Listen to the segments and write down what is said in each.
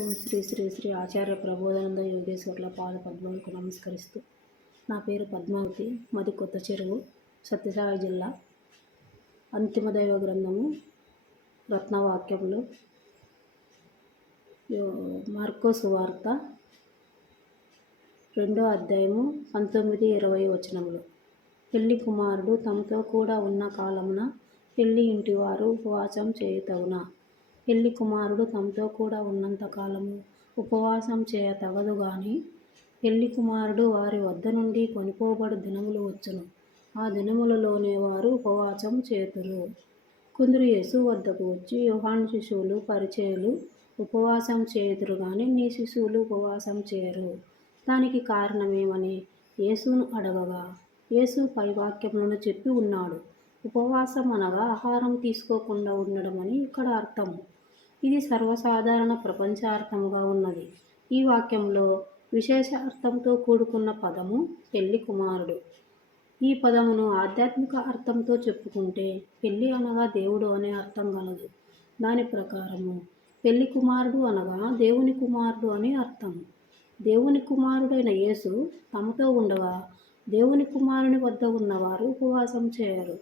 ఓం శ్రీ శ్రీ శ్రీ ఆచార్య ప్రబోధానంద యోగేశ్వర్ల పాద పద్మాలకు నమస్కరిస్తూ నా పేరు పద్మావతి మాది కొత్త చెరువు సత్యసాయి జిల్లా. అంతిమ దైవ గ్రంథము రత్నవాక్యములు. మార్కో సువార్త రెండో అధ్యాయము పంతొమ్మిది ఇరవై వచనములు. పెళ్ళి కుమారుడు తమతో కూడా ఉన్న కాలమున పెళ్ళి ఇంటివారు ఉపవాసం చేయుతవునా పెళ్ళి కుమారుడు తమతో కూడా ఉన్నంత కాలము ఉపవాసం చేయ తగదు గాని పెళ్ళి కుమారుడు వారి వద్ద నుండి కొనిపోబడు దినములు వచ్చును. ఆ దినములలోనే వారు ఉపవాసం చేతురు. కొందరు యేసు వద్దకు వచ్చి యోహాను శిశువులు పరిచయులు ఉపవాసం చేయుదురు కానీ నీ శిశువులు ఉపవాసం చేయరు. దానికి కారణమేమని యేసును అడగగా యేసు పై వాక్యములను చెప్పి ఉన్నాడు. ఉపవాసం అనగా ఆహారం తీసుకోకుండా ఉండడం అని ఇక్కడ అర్థము. ఇది సర్వసాధారణ ప్రపంచార్థముగా ఉన్నది. ఈ వాక్యంలో విశేష అర్థంతో కూడుకున్న పదము పెళ్ళి కుమారుడు. ఈ పదమును ఆధ్యాత్మిక అర్థంతో చెప్పుకుంటే పెళ్ళి అనగా దేవుడు అనే అర్థం కలదు దాని ప్రకారము పెళ్ళి కుమారుడు అనగా దేవుని కుమారుడు అని అర్థం. దేవుని కుమారుడైన యేసు తమతో ఉండగా దేవుని కుమారుని వద్ద ఉన్నవారు ఉపవాసం చేయరు.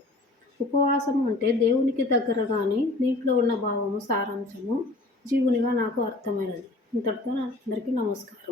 ఉపవాసం అంటే దేవునికి దగ్గర కానీ నీటిలో ఉన్న భావము సారాంశము జీవునిగా నాకు అర్థమైనది. ఇంతటితో అందరికీ నమస్కారం.